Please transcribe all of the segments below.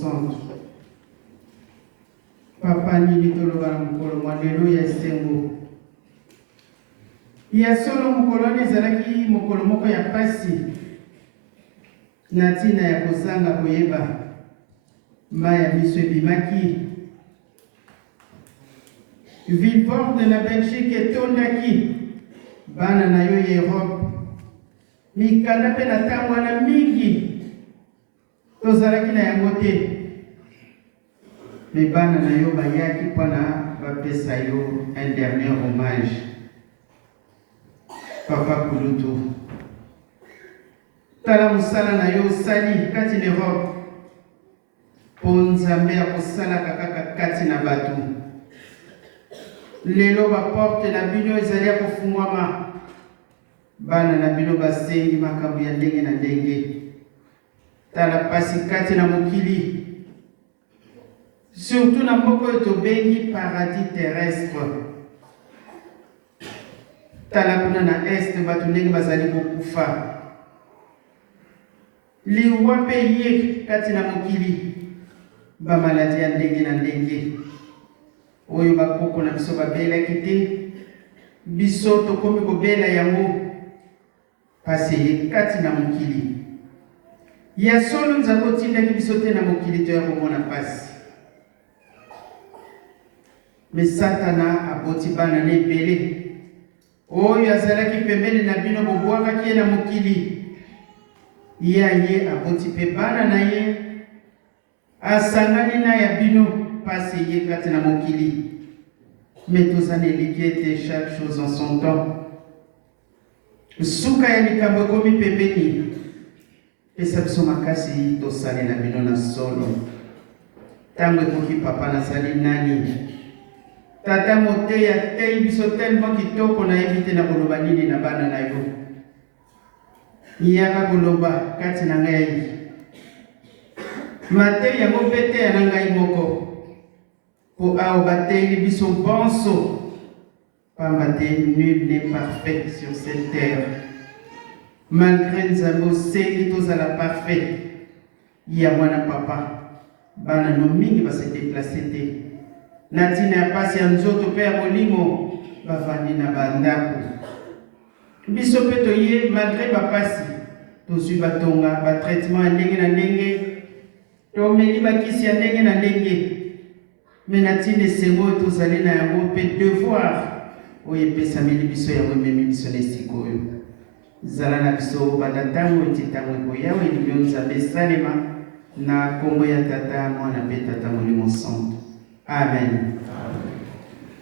Santo. Papa nini toloba mukolo mwanelo ya sengo. Ya solo mukolo nezalaki mukolo moko ya pasi. Natina ya kozanga koyeba. Maya biso ebimaki. Villebord de la Belgique etondaki. Bana na yo ya Europe. Mikanda pe na tango na mingi. Tozalaki na yango te. Mais bana na yo bayaki mpona bapesa yo un dernier hommage. Papa Kulutu. Tala musala na yo sali kati na Europe. Po Nzambe akosalaka kaka kati na bato. Lelo baporte na bino ezali ya kofungwama. Bana na bino basengi makambo ya ndenge na ndenge. Tala pasi kati na mokili. Surtout na moko tobengi paradis terrestre. Tala kuna na est bato ndenge bazali kokufa. Liwa pe ye kati na mokili. Ba maladi ya ndenge na ndenge. Oyo bakoko na biso babelaki te. Biso tokomi kobela yango. Pasi ye kati na mokili. Ya solo nzambe otindaki biso te na mokili to ya komona pasi. Mais Satana aboti bana na ebele. Oyo azalaki pembeni na bino bobwakaki ye na mokili. Ye aboti pe bana na ye. Asangani na ya bino pasi ye kati na mokili. Mais tozana eliki ete chaque chose en son temps. Suka ya likambo ekomi pembeni. Pesa biso makasi tosali na bino na solo. Tango ekoki papa nazali nani. Tata moteya tei biso tellement kitoko na yebite na koloba nini na bana na yo. Iyaka koloba kati na ngai. Matei yango pete ya na ngai moko. Po ao batei biso bonso. Pambate nul n'est parfait sur cette terre. Malgré Nzambe osengi tozala parfait. Ya mwana papa. Bana no mingi base déplacer te. Natina ya pasi ya nzoto pe ya molimo bavandi na bandako. Biso pe toye malgré bapasi tozwi batonga batraitement ya ndenge na ndenge tomeli bakisi ya ndenge na ndenge. Me natina esengo tozali na yango pe devoir oyo epesameli biso yango ememi biso na esika oyo. Zala na biso banda ntango eti ntango ekoya oyo elingi Nzambe esalema na kombo ya Tata Mwana mpe Tata Molimo Santo. Amen.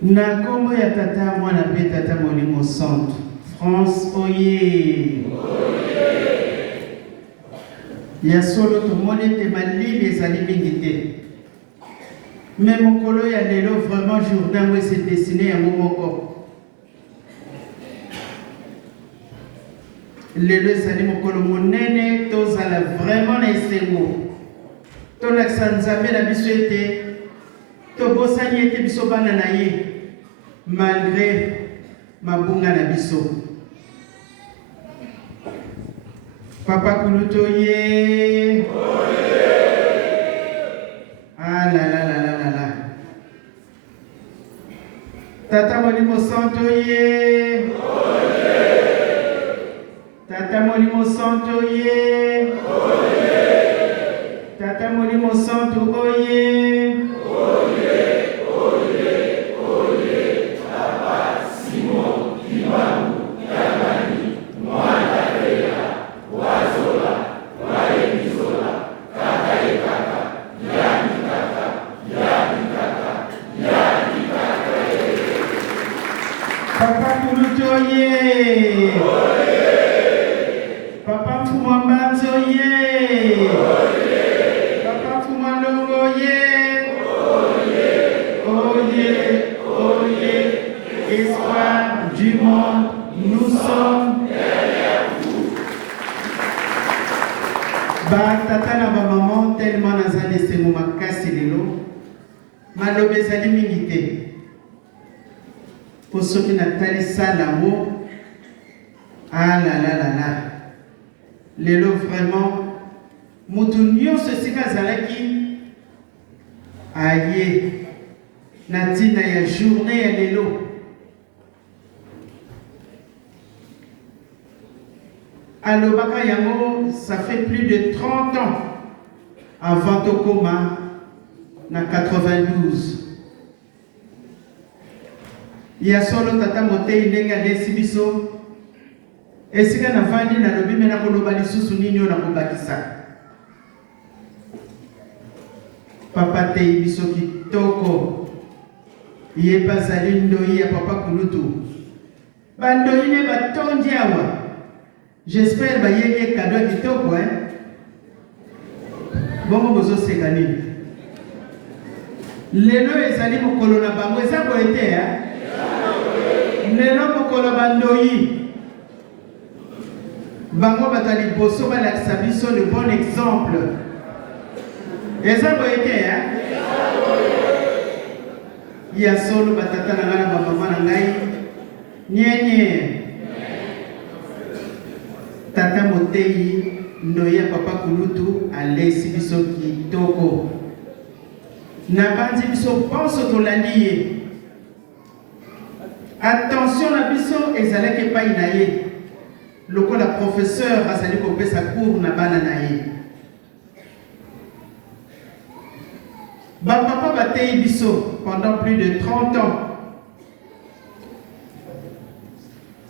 Na kombo ya Tata Mwana mpe Tata Molimo Santo. France oye. Ya solo tomoni ete malili ezali mingi te. Me mokolo ya lelo vraiment jour ntango ese dessiné yango moko. Lelo ezali mokolo monene tozala vraiment na esengo. Tolakisa Nzambe na biso ete tobosani ete biso bana na ye malgré mabunga na biso. Papa Kuluto ye. Ah la la la la la la. Tata Molimo Santo ye. Tata Molimo Santo ye. Tata Molimo Santo oye. Papa Kuluto ye. Papa Fumambanzo ye. Papa Fumalongo ye. Oye, espoir du monde, nous sommes derrière vous. Ba tata na ba maman tellement nazali esengo makasi lelo. Maloba ezali mingi te. Pour ceux qui n'attendent ça là-haut, ah là là là là, lelo vraiment, mutu nyonso esika azalaki aye natina ya journée ya lelo. Alobaka yango, ça fait plus de 30 ans avant Tokoma na 92. Ya solo tata motei ndenge alesi biso esika na vandi na lobi mena koloba lisusu nini na kobakisa. Papa tei biso kitoko ye bazali ndoi ya papa kulutu bandoi ne batondi awa. J'espère que vous avez cadeau qui top, hein? Bon, vous avez gagné. Les lois, ils allaient me coller la banque. Ça peut être, hein? Les lois me coller la banque. Bango batali bosso ba la sabiso le bon exemple. Et ça peut être, hein? Il y a solo batata na ngana ba mama na ngai. Nyenye. Tata motei ndoya papa kulutu alesi biso kitoko na bandi biso penso tolandi. Attention na biso ezalaki epai na ye lokola professeur azali kopesa cours na bana na ye. Bapapa batei biso pendant plus de 30 ans.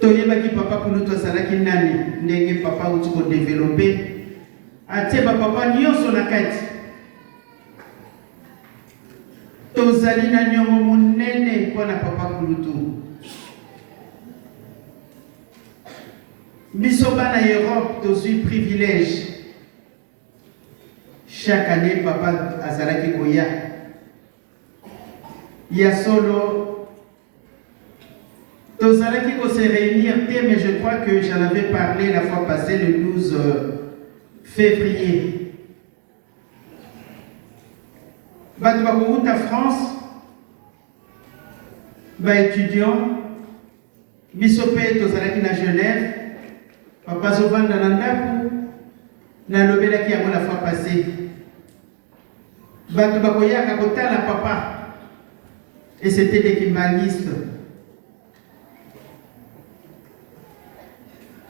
Toyebaki papa kulutu azalaki nani ndenge papa uti ko développer atie papa nyonso na kati. Tozali na nyongo monene mpona papa kulutu. Biso bana Europe tozwi privilège. Chaque année papa azalaki koya. Ya solo nous allons se réunir, mais je crois que j'en avais parlé la fois passée, le 12 février. Batouakout à France, étudiant, Bissopé, nous allons à Genève, Papa Zovan Nanandakou, Nalobelaki à la fois passée. Batouakoya Kakota la papa, et c'était des kimbangistes.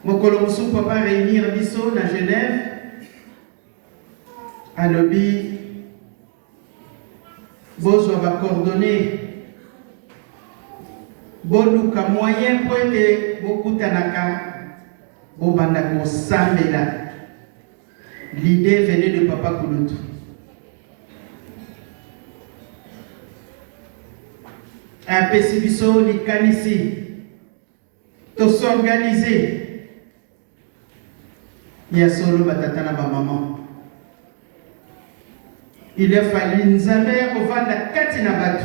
Mokolo musu papa réunir biso na Genève alobi bozwa ba coordonnées boluka moyen po ete bokutanaka bobanda kosambela. L'idée venait de papa Kulutu. Apesi biso likanisi to s'organiser. Il y a solo batata na ba maman. Il a fallu nzambe kovanda kati na batu.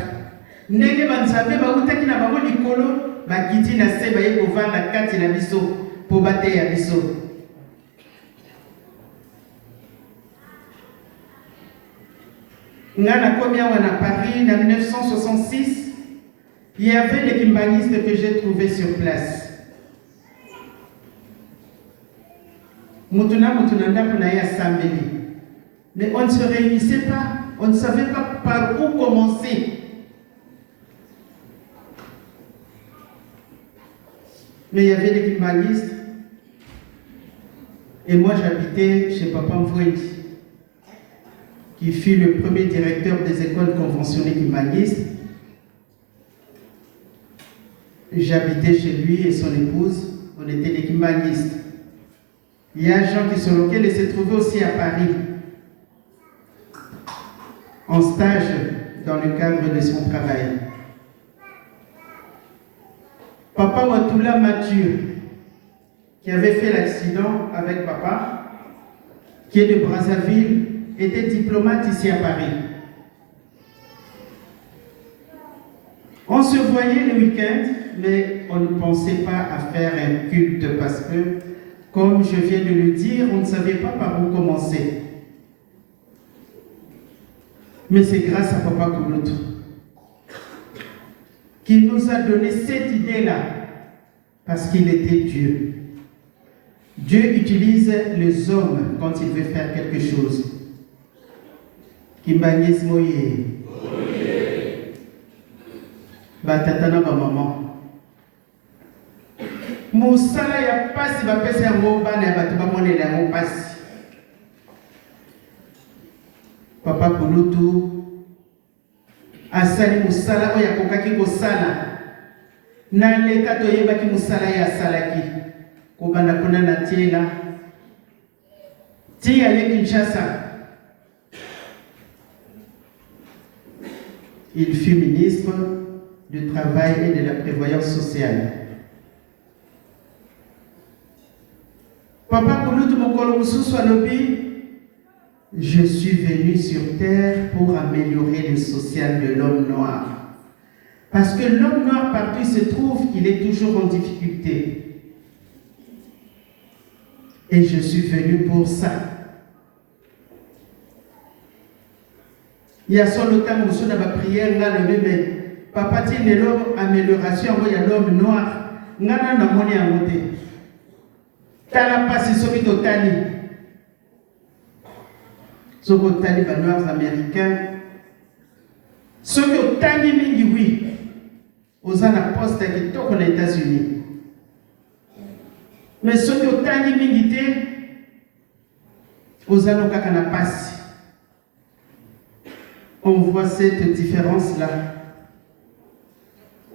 Ndenge banzambe ba utaki na bango likolo ba kiti na se ba ye kovanda kati na biso po bate ya biso. Ngana combien on a Paris en 1966, il y avait les kimbangistes que j'ai trouvés sur place. Mais on ne se réunissait pas, on ne savait pas par où commencer. Mais il y avait des kimbangistes. Et moi j'habitais chez Papa Mfouendi, qui fut le premier directeur des écoles conventionnées kimbangistes. J'habitais chez lui et son épouse, on était des kimbangistes. Il y a un Jean qui se loquait et s'est trouvé aussi à Paris, en stage dans le cadre de son travail. Papa Watula Mathieu, qui avait fait l'accident avec papa, qui est de Brazzaville, était diplomate ici à Paris. On se voyait le week-end, mais on ne pensait pas à faire un culte parce que, comme je viens de le dire, on ne savait pas par où commencer. Mais c'est grâce à Papa Kulutu qui nous a donné cette idée-là, parce qu'il était Dieu. Dieu utilise les hommes quand il veut faire quelque chose. Kimbangismo ye. batata na bamama mosala ya pasi bapesa yango bana ya bato bamonela yango pasi. Papa Kulutu asali mosala oyo akokaki kosala na leka toyebaki mosala ye asalaki kobanda kuna na tiela ti ale Kinshasa. Il fut ministre du Travail et de la Prévoyance sociale. Papa Kulutu mokolo mosusu alobi, je suis venu sur terre pour améliorer le social de l'homme noir. Parce que l'homme noir, partout il se trouve, il est toujours en difficulté. Et je suis venu pour ça. Il y a son temps où on a prière, mais papa dit l'homme amélioration, il y a l'homme noir. On a un monnaie à monter. Tala passe sur le totali. Sur le totali, les noirs américains. Sur le totali, oui. Aux poste qui est aux États-Unis. Mais sur le totali, aux anokakana passe. On voit cette différence-là.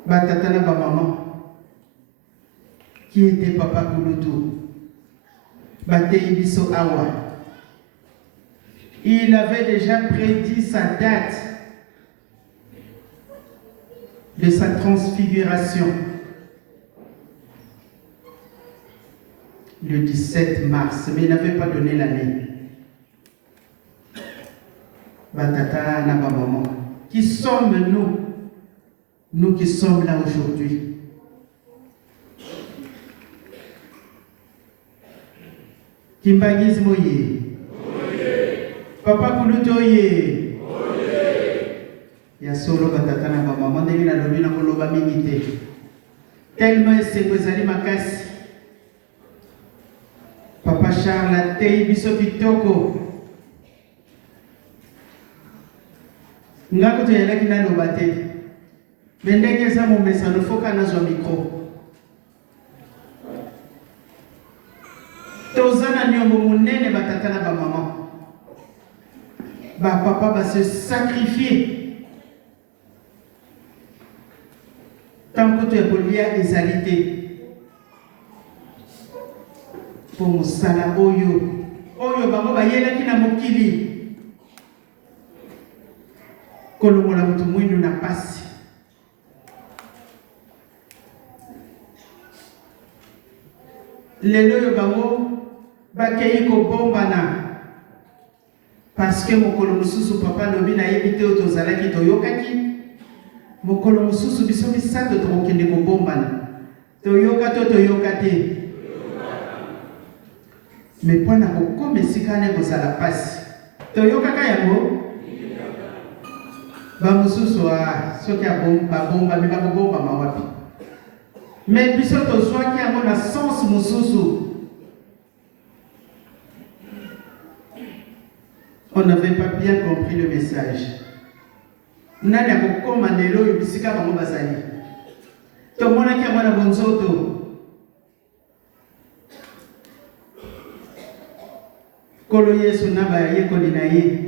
Batatana maman, qui était Papa Kulutu, Batei Biso Awa. Il avait déjà prédit sa date de sa transfiguration. Le 17 mars, mais il n'avait pas donné l'année. Batata na maman, qui sommes nous qui sommes là aujourd'hui. Kimbagis moye. Papa Kulutu oye. Ya solo batata na maman, ndenge na lobi na koloba mingi te. Tellement esengo ezali makasi. Papa Charles atei biso kitoko. Ngako toyelaki na loba te. Mendenge eza momesano foka nazwa micro. Tozana nyombo munene batata na ba maman. Ba papa va se sacrifier. Tant que tu es polia ezalité. Pour mosala oyo. Oyo bango bayelaki na mokili. Kolongola mutu mwindu na pasi. Lelo yo bango bakei ko bombana parce que mokolo mususu papa lobi na yebite otozalaki toyokaki mokolo mususu biso misato tokokende ko bombana toyoka to toyoka te mais pona kokoma esika ne kozala pasi toyokaka yango ba mususu soki babomba me bakobomba mawapi. Mais biso tozwaki yango na sens mususu. On n'avait pas bien compris le message. Nani akokoma lelo oyo bisika bango bazali. Tomonaki yango na bonzoto. Kolo Yesu na bayekoli na ye.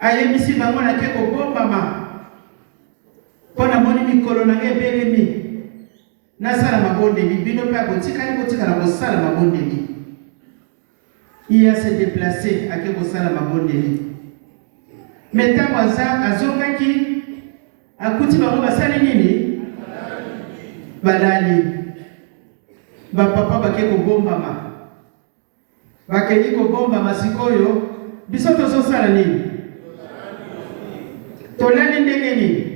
Ayebisi bango na ke kobombama. Pona moni mikolo na ebelemi. Nasala mabondeli bino pa kotikala kosala mabondeli. Il a se déplacé à Kekosala Mabondeli. Mais tant azongaki akuti bango basali nini? Balali. Ba papa bakeko bombama. Bakeli ko bombama sikoyo biso tozosala nini? Tolani ndenge nini?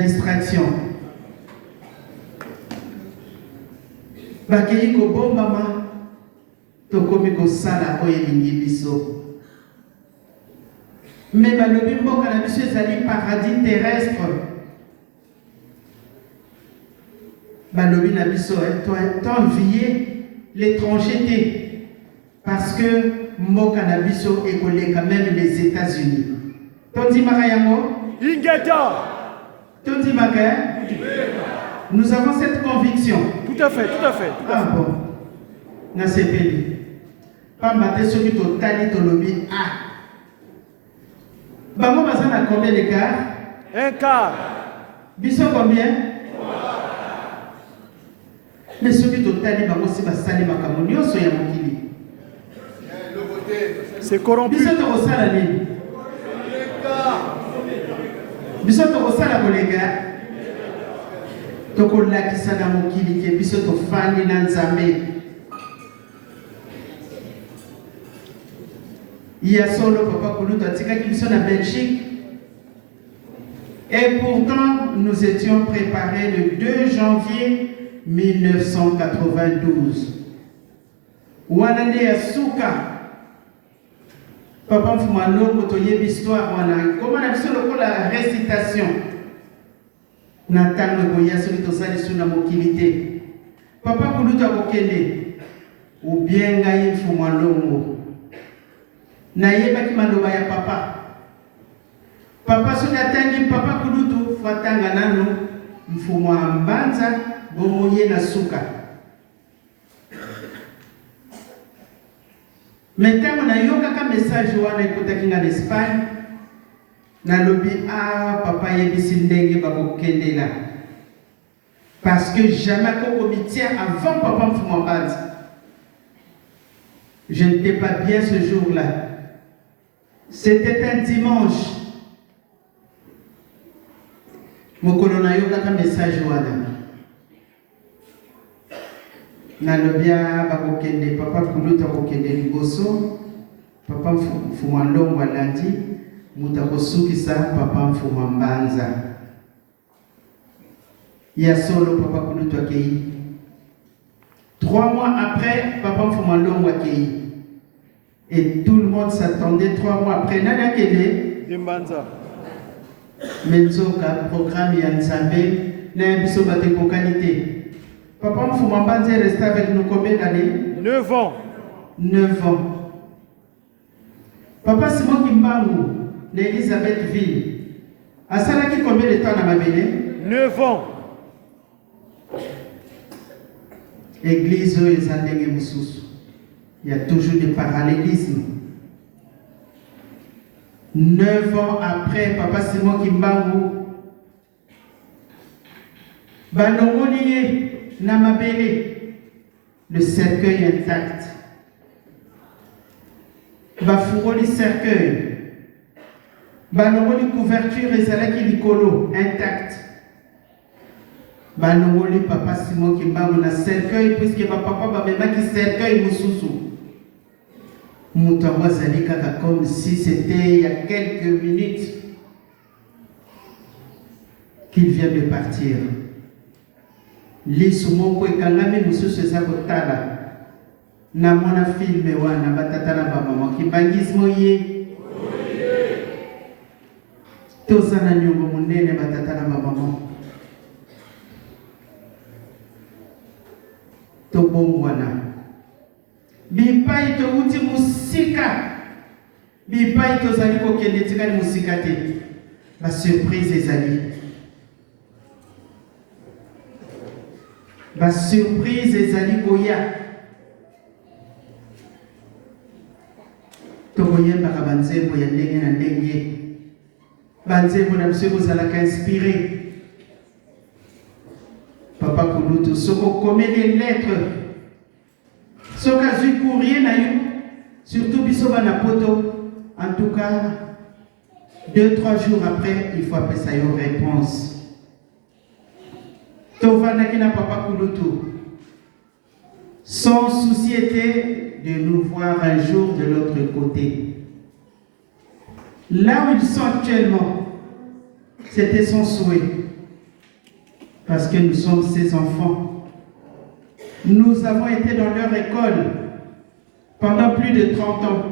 Distraction. Bakei ko bombama tokomi kosala oyo elingi biso. Mais balobi mboka na biso ezali paradis terrestre. Balobi na biso t'envier l'étranger te. Parce que Mboka Nabiso est collé quand même les États-Unis. Tondi Makayango? Ingeta. Tondi Maka? Nous avons cette conviction. Tout à fait, tout à fait. Tout à fait. Bon. Dans ces pays. Pas mater ceux qui totali tolobi. Ah. Bango Bazan a combien d'écart? Un quart. Biso combien? Mais ceux qui totali bango si basali makamonio soya mokili. C'est corrompu. Biso to osala nini? Biso to osala kolega. Toko lakisa na mokili ke biso to fandi na Nzambe. Il y a solo papa Koulouta Tika qui sont en Belgique. Et pourtant, nous étions préparés le 2 janvier 1992. Wanande Asuka. Papa Fumano, Motoye l'histoire, comment on a vu la récitation? Nathan Goya, celui qui a sous la mobilité. Papa Koulouta Bokende. Ou bien Gaï Fumano. Nayeba ki maloba ya papa. Papa soki atangi papa Kulutu fatanga nano mfumo wa mbanza bomoye na suka. Metango na yoka ka message wana ekotaki na Espagne. Nalobi papa yebisi ndenge bakokendela. Parce que jamais kokomitia avant papa mfumo wa mbanza. Je n'étais pas bien ce jour-là. C'était un dimanche. Mokolo na yoka ka message wana. Nalobia bakokende papa Kuluta kokende liboso. Papa mfumwa ndongo alandi mutakosukisa papa mfumwa mbanza. Ya solo papa Kuluta akei. 3 mois après, papa mfumwa ndongo akei. Et tout le monde s'attendait 3 mois après. Nana Kede, Menzoka, programme Yansambe, Nabiso Bateko qualité. Papa Mfumambanze est resté avec nous combien d'années? 9 ans. 9 ans. Papa Simon Kimbangu, d'Elisabethville. Asalaki combien de temps dans ma ville? 9 ans. Église Ezandenge Moussousou. Il y a toujours des parallélismes. 9 ans après, Papa Simon Kimbangu, Banongoliye Namabele, le cercueil intact. Bafuroli cercueil. Banongoli couverture et Zalaki Likolo, intact. Banongoli Papa Simon Kimbangu, na cercueil, puisque ma papa m'a qui cercueil Moussousou. Moutawa Zalika comme si c'était il y a quelques minutes qu'il vient de partir. Lisumoko et Kangami Moussousou Zakotala. Na mona filme wana batatana ba maman kimbangismo ye. Tozana nyongo munene batatana ba maman. Tobongwana. Bipai to uti musika. Bipai to zali ko kende tikali musika te. La surprise ezali. La surprise ezali koya. Tokoyemba ka banzembo ya ndenge na ndenge. Banzembo na biso kozalaka inspiré. Papa Kulutu soko commet des lettres. Soka zui courrier na yo, surtout biso bana poto. En tout cas, 2-3 jours après, il faut appeler ça une réponse. Tovana na Papa Kulutu. Son souci était de nous voir un jour de l'autre côté. Là où ils sont actuellement, c'était son souhait. Parce que nous sommes ses enfants. Nous avons été dans leur école pendant plus de 30 ans.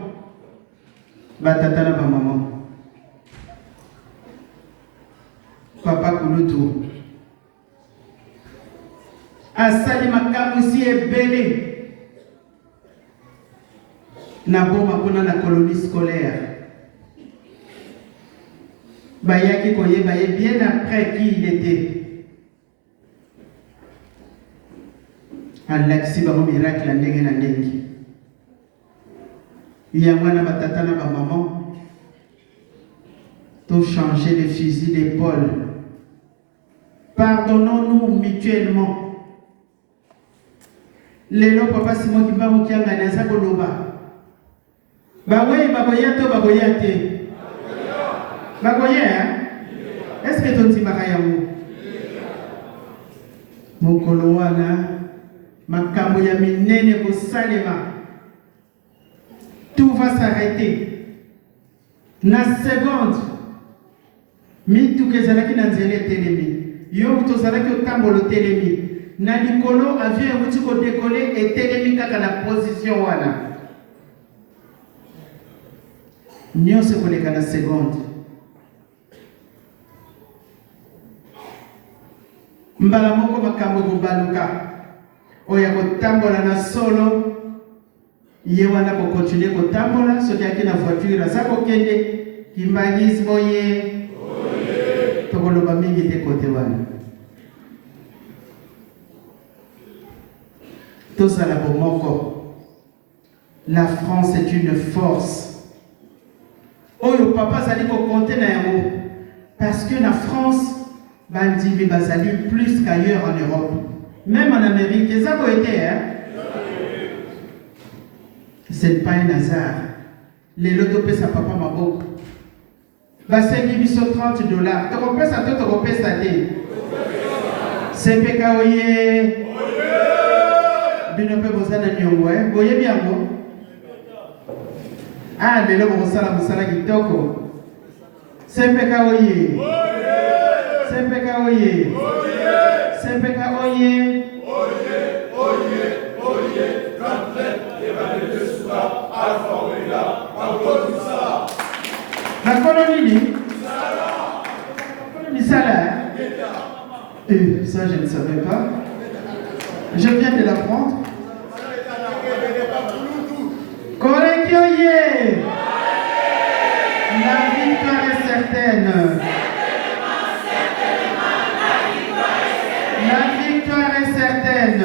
Batatana ba maman. Papa Kulutu. Asali makamu si ebele. na boma kuna na colonie scolaire. Bayaki koyeba ye bien après qui il était. Alakisi bango miracle ya ndenge na ndenge. Yango na batata na ba maman to changer les fusils d'épaule. Pardonnons-nous mutuellement. Lelo papa Simon Kimba Mukianga naza koloba. Bagoye bagoya to bagoya te. Bagoya, est-ce que ton timaka yango? Mokolo wana makambo ya minene ko salema. Tout va s'arrêter. Na seconde. Mitu kezalaki na nzela telemi. Yo tozalaki otambolo telemi. Na likolo avion euti ko décoller et telemi kaka na position wana. Nyonso koleka na seconde. Mbala moko makambo kobaluka. Oya kotambola na solo. Ye wana ko continuer kotambola soki aki na voiture aza kokende kimbangismo ye. Tokoloba mingi te kote wana. Tozala bomoko. La France est une force. Oyo papa zali ko compter na yango parce que la France bandimi bazali plus qu'ailleurs en Europe. Même en Amérique, les a été hein. C'est pas un hasard. Les lotos pèsent à papa maboko. Basengi biso $30. Tu repèses à toi, tu repèses à te. C'est PKOye. Bino pe bozana nyongo hein. Boye bien mo. Ah, lelo bosala musala kitoko. C'est PKOye. C'est PKOye. C'est PKOye. La colonie Misala. Ça, je ne savais pas. Je viens de l'apprendre. Korekyoye. La victoire est certaine. La victoire est certaine.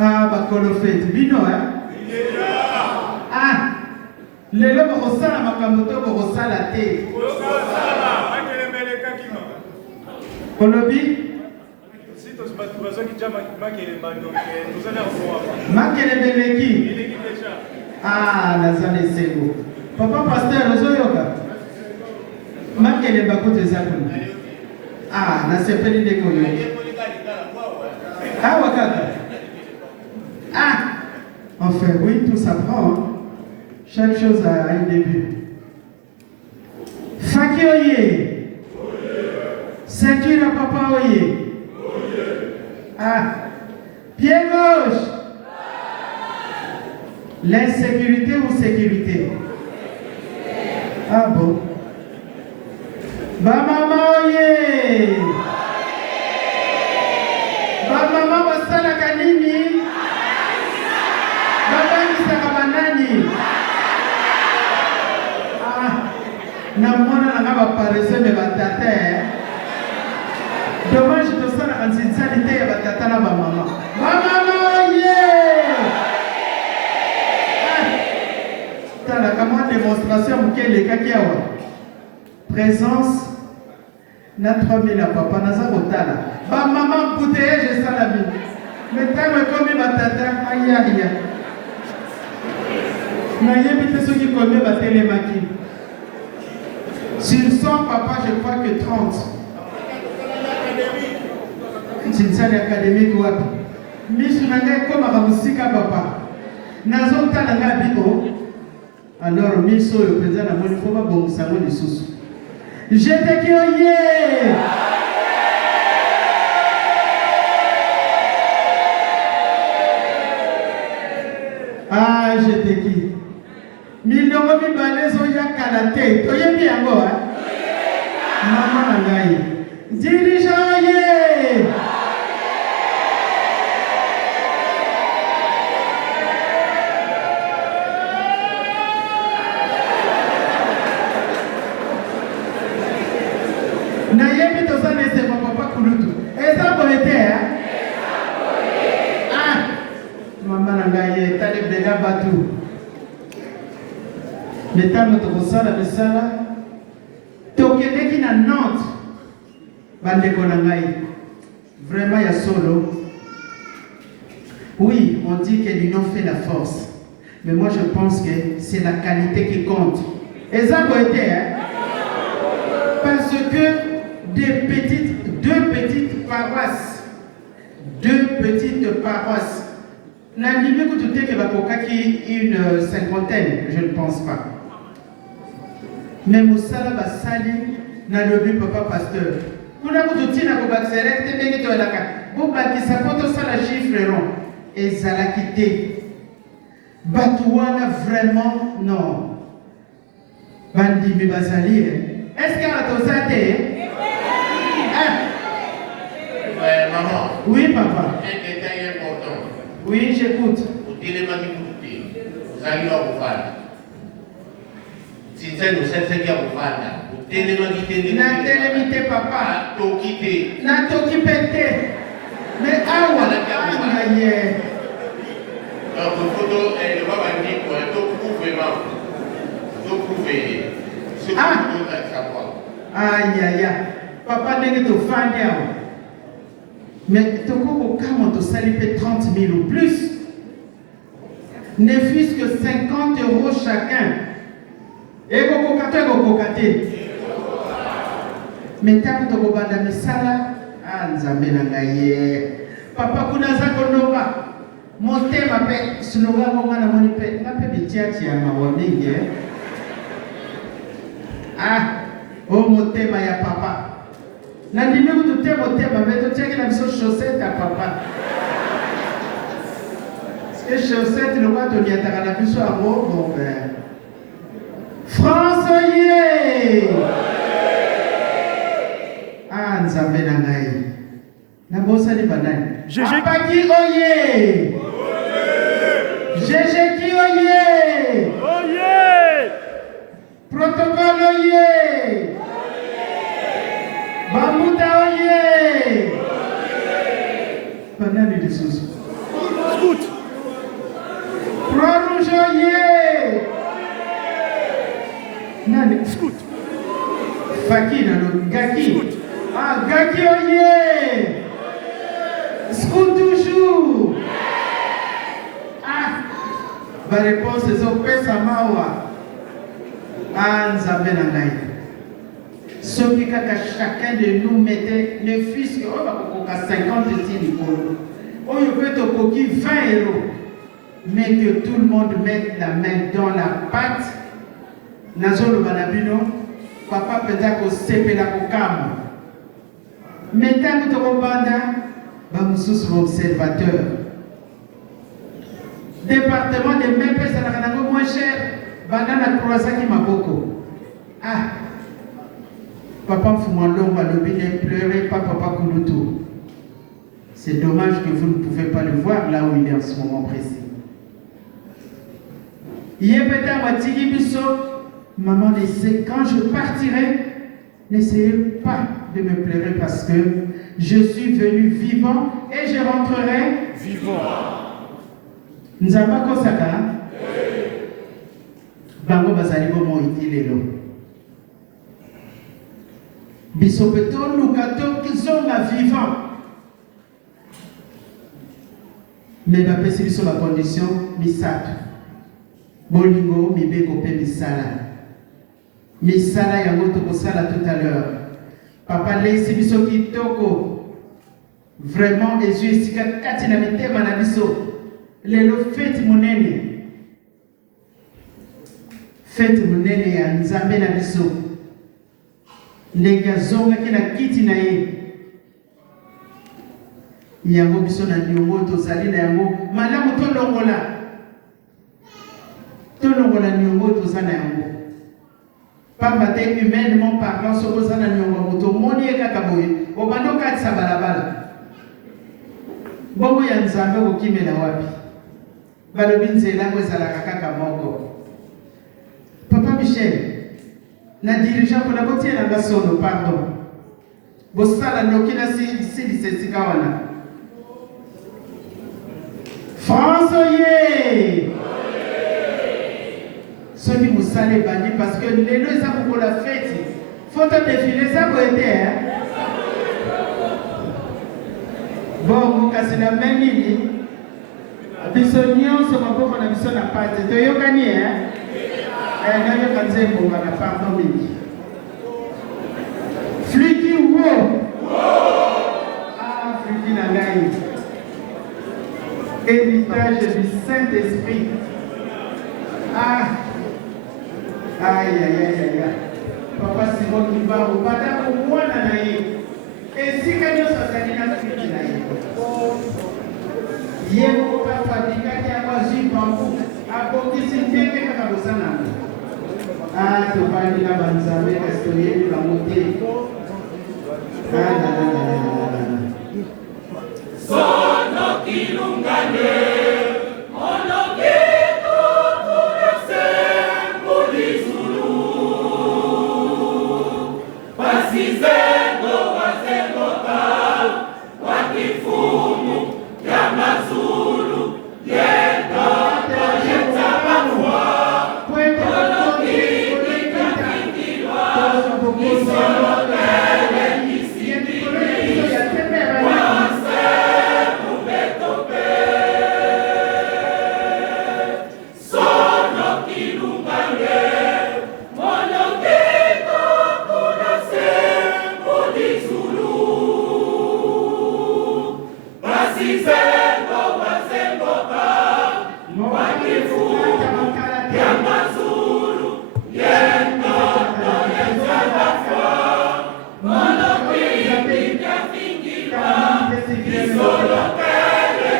Ah, bakolo fete bino hein. Ah, lelo bokosala makambo to bokosala te. Kolobi makelebeleki. Ah, nazane sego. Papa pasteur ozoyoka. Makele bakote zakuna. Ah, nasepeli ndeko yo. Ah, wakaka. Ah, enfin, oui, tout s'apprend. Hein? Chaque chose a un début. Faki oye. Ceinture à papa oye. Ah, pied gauche. L'insécurité ou sécurité? Ah bon. Ba maman oye. Ba maman basala kanini. Ah, na mwana na ba paresse me batata. Dommage de ça en sincérité ya batata na ba mama. Ba mama yeah. Tala kama démonstration mukele kakiawa. Présence na 3000 papa naza kotala. Ba mama bouteille ça la vie. Mais tant que comme batata aïe aïe. Sur 100 papa, je crois que 30. C'est une salle académique ou apa. Mais je n'ai comme à musique papa. Nazo talanga biko. Alors, miso le président a mon faut pas bon ça mon sous. J'étais qui oye. Ah, j'étais qui. milongo mibale ezoyakala te toyebi yango mama na ngai dirigeant ye nayebi tozana esengo papa kulutu eza boye te mama na ngai etali bela batu metango tokosala misala tokendeki na Nantes bandeko na ngai vraiment ya solo. Oui, on dit que l'union fait la force, mais moi je pense que c'est la qualité qui compte. Et ça peut être parce que deux petites paroisses, n'animez que tout est que une cinquantaine, je ne pense pas. Mais Moussala Bassali n'a le but papa pasteur. Vous n'avez pas dit que vous avez vous bâtissez pas tout ça la chiffre rond. Et ça l'a quitté. Batouana vraiment non. Bandi mi Basali. Est-ce qu'il y a tout ça? Maman. Oui papa. Un détail important. Oui, j'écoute. Vous allez vous faire. Si c'est nous, c'est ce qu'il y a vous faire. Na télémité papa. Tokité. Na tokipete. Mais awa. Aïe. Donc, il faut le dire pour un tout prouver. Tout prouver. Ce que vous devez savoir. Aïe aïe aïe. Papa n'est que fan. Mais toko kama to salipe 30 000 ou plus. Ne fût-ce que 50 € chacun. Et kokokate. Mais tant que tu as misala, nzambe na ngai. Papa kuna zako ndoba. Motema pe slogan ngo ngana moni pe ngape bitiachi ya mawoninge. Motema ya papa. Na ndime kututia motema mais to tiaki na biso chaussette ya papa. Parce que chaussette le quoi to liataka na biso abo bon ben. France oye! Nzambe na ngai. Na bosa ni banani. Apaki oye! Jéjeki oye! Oye! Protocole oye! Bamuta oye! Banani de sous. Scout! Croix-Rouge oye! Nani? Scout! Fakina no Gaki. Gaki oye! Scout toujours! Ma réponse est au pesa mawa. Nzambe na ngai. Soki kaka chacun de nous mettait ne fût-ce que 50 likolo. Oyo peut tokoki 20 €. Mais que tout le monde mette la main dans la pâte. Nazolo banabino, papa peza ko sepela ko kama. Maintenant que tu banda, bamususu observateur. Département de même personnes à moins cher, banana croisaki maboko. Papa Fumando Malobi ne pleurez pas papa Kulutu. C'est dommage que vous ne pouvez pas le voir là où il est en ce moment précis. Yepeta Matigi Biso. Maman, quand je partirai, n'essayez pas de me pleurer parce que je suis venu vivant et je rentrerai vivant. Nzamba Kosaka, Bango Bazalibo Moitilelo. Bisopeto Lukato Kizonga vivant. Mais ma pessimiste sur la condition, Misato. Bolingo, Mibeko Pe Misala. Misala yango tokosala tout à l'heure. Papa leisi biso kitoko. Vraiment ezwi esika kati na mitema na biso. Lelo fete monene. Fete monene ya Nzambe na biso. Ndenge azongaki na kiti na ye. Yango biso na niongo tozali na yango malamu tolongola. tolongola nyongo tozana yango. Pamba te humainement parlant soko zana nyongo moto moni kaka boye obando katisa balabala. Bongo ya nzambe kokimela wapi? Balobi nzela ezalaka kaka moko. Papa Michel, na dirigeant pour la beauté na ngasono pardon. Bosala nokina si lisesika wana. France oye! Ceux qui vous salent bandit parce que les deux ça pour la fête. Faut te défiler ça pour aider hein. Bon, vous cassez la même ligne. Bisognon sur ma pauvre na biso na pate. Tu yo gagné hein? Na yo kanze bonga na pardon mingi. Fliki wo. Ah, fliki na ngai. Héritage du Saint-Esprit. Ah. Aïe, aïe, aïe, aïe. Papa Simon qui va au bada au moins na naïe. Et si quelqu'un s'assali na fliki na naïe. Yémo papa dikaki abazi bambu. Abokisi ndenge kaka bosana. Ah, tu parles na banzambe kastoye la montée. Ah, la la la la la. Sono kilungane, monokito kurase mulizulu. Basizengo wazengoka, wakifumu ya mazulu, yenda yeta bakwa. Monokiti kakingilwa, isolo kele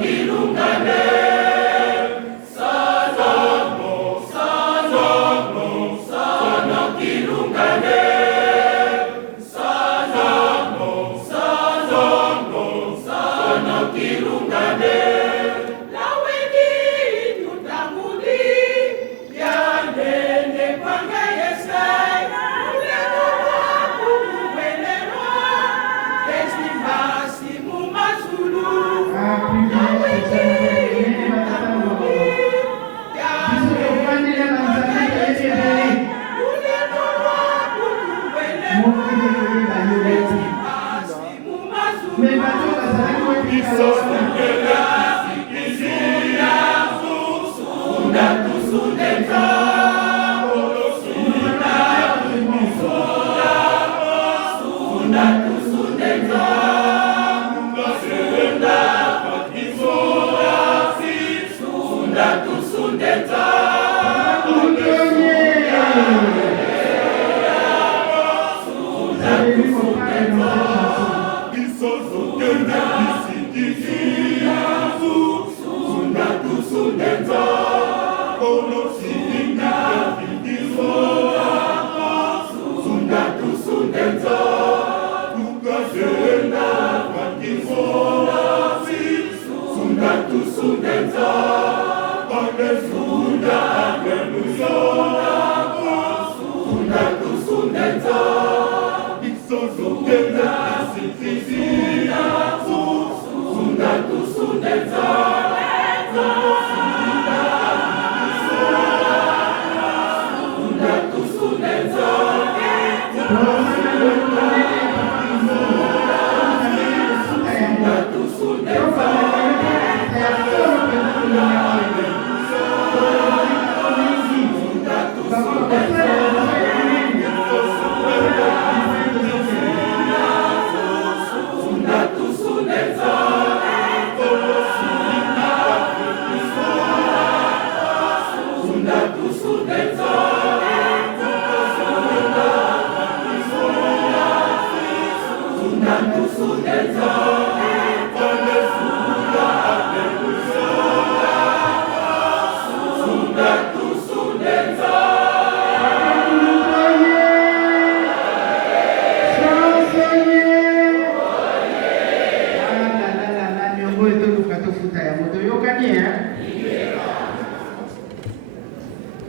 Ilungane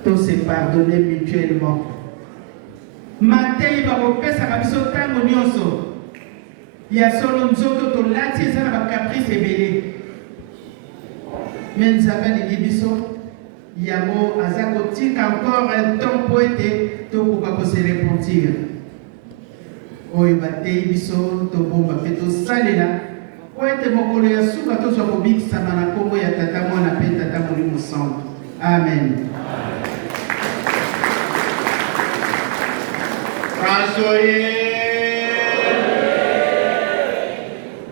Tous se pardonner mutuellement. Matei bakopesa kabiso tango nyonso. Ya solo nzoto to lati ezana ba caprice ebele. Mais Nzambe alingi biso yango aza kotika encore un temps po ete tokoka kose repentir. Oyo batei biso tobomba mpe tosalela po ete mokolo ya suka tozwa kobikisama na kombo ya tata mwana mpe tata molimo santu. Amen. François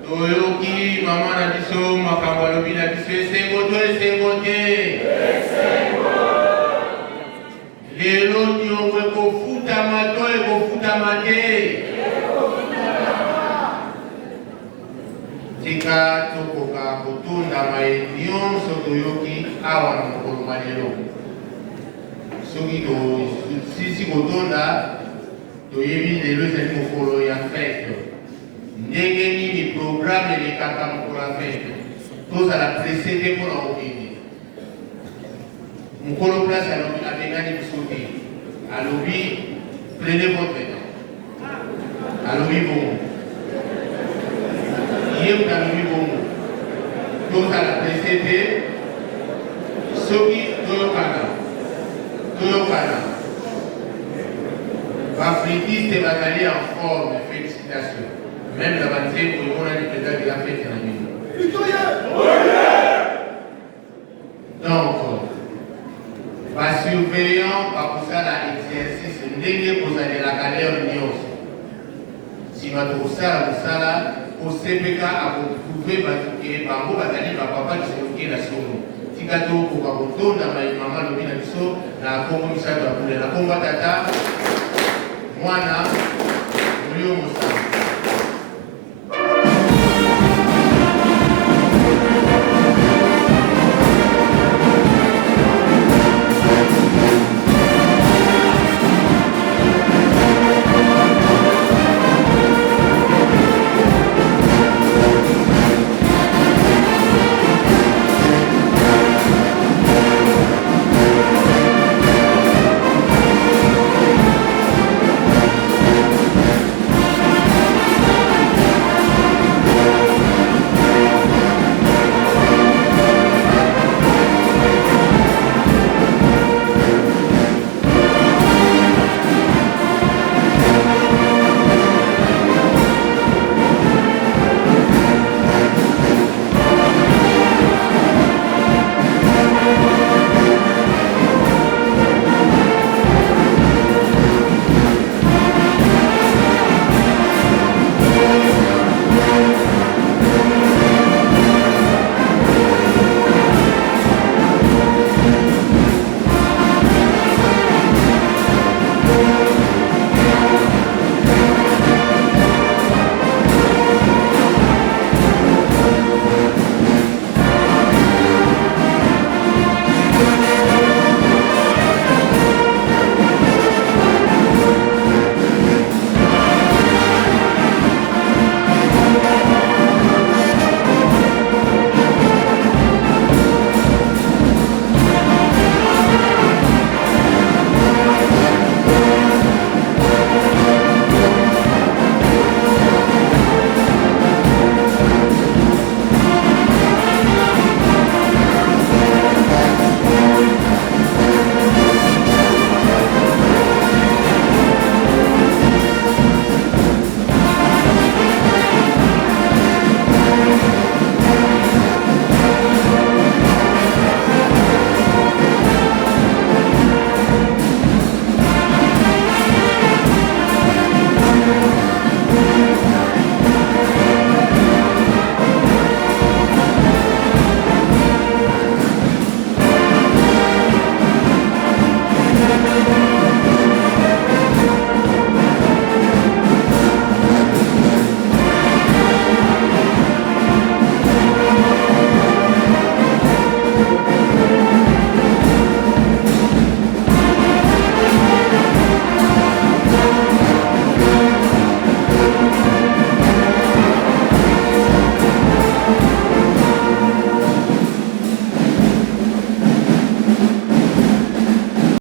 Toyoki, maman na biso, makambo alobi na biso, esengo te. Lelo nyongo ekofutama to ekofutama te. Tika tokoka kotunda mae nyonso toyoki awa na mokolo ma lelo. Soki sisi kotonda toyebi lelo ezali mokolo ya fete. Ndenge nini programme elekaka mokolo ya fete tozala presse te mpona kokende. Mokolo place alobi abengani biso te, alobi prenez votre temps, alobi bongo ye moto alobi bongo tozala presse te. Soki toyokana bafritiste bazali en forme, félicitations. Même la bataille pour le monde de la fête en Amérique. Donc, par surveillant, par ça l'exercice, n'est pas de la galère union. Si ma douceur, au CPK a trouvé que Bambo Batali, papa qui se la somme. Si gâteau pour Baboto, dans ma maman, le Binabiso, la commission de la combat tata, moi, là, Moussa.